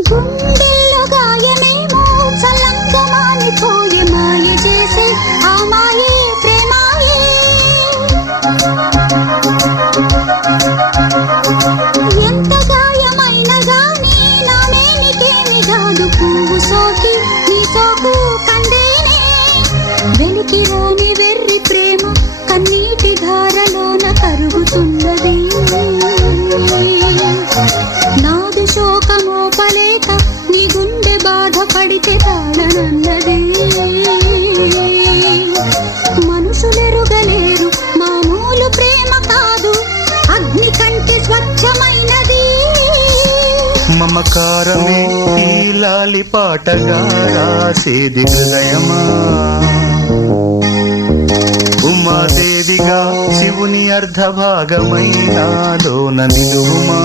గుండెల్లో గాయమేమో చల్లంగా మానిపోయే మాయ చేసే ఆ మాయే ప్రేమాయే. ఎంత గాయమైనా గానీ నానేనికేమి కాదు పువ్వు సోకి నీ సోకు కందేనే. వెలికి రాని వెర్రి ప్రేమ కన్నీటి ధారలోన కరుగుతున్నది. నాది శోకమోపలేక నీ గుండె బాధపడితే తాళనన్నది. మనుషులెరుగలేరు మామూలు ప్రేమ కాదు అగ్ని కంటే స్వచ్ఛమైనది. మమకారమే ఈ లాలి పాటగా రాసేది హృదయమా. ఉమాదేవిగా శివుని అర్ధభాగమైనాలోన నిలువుమా.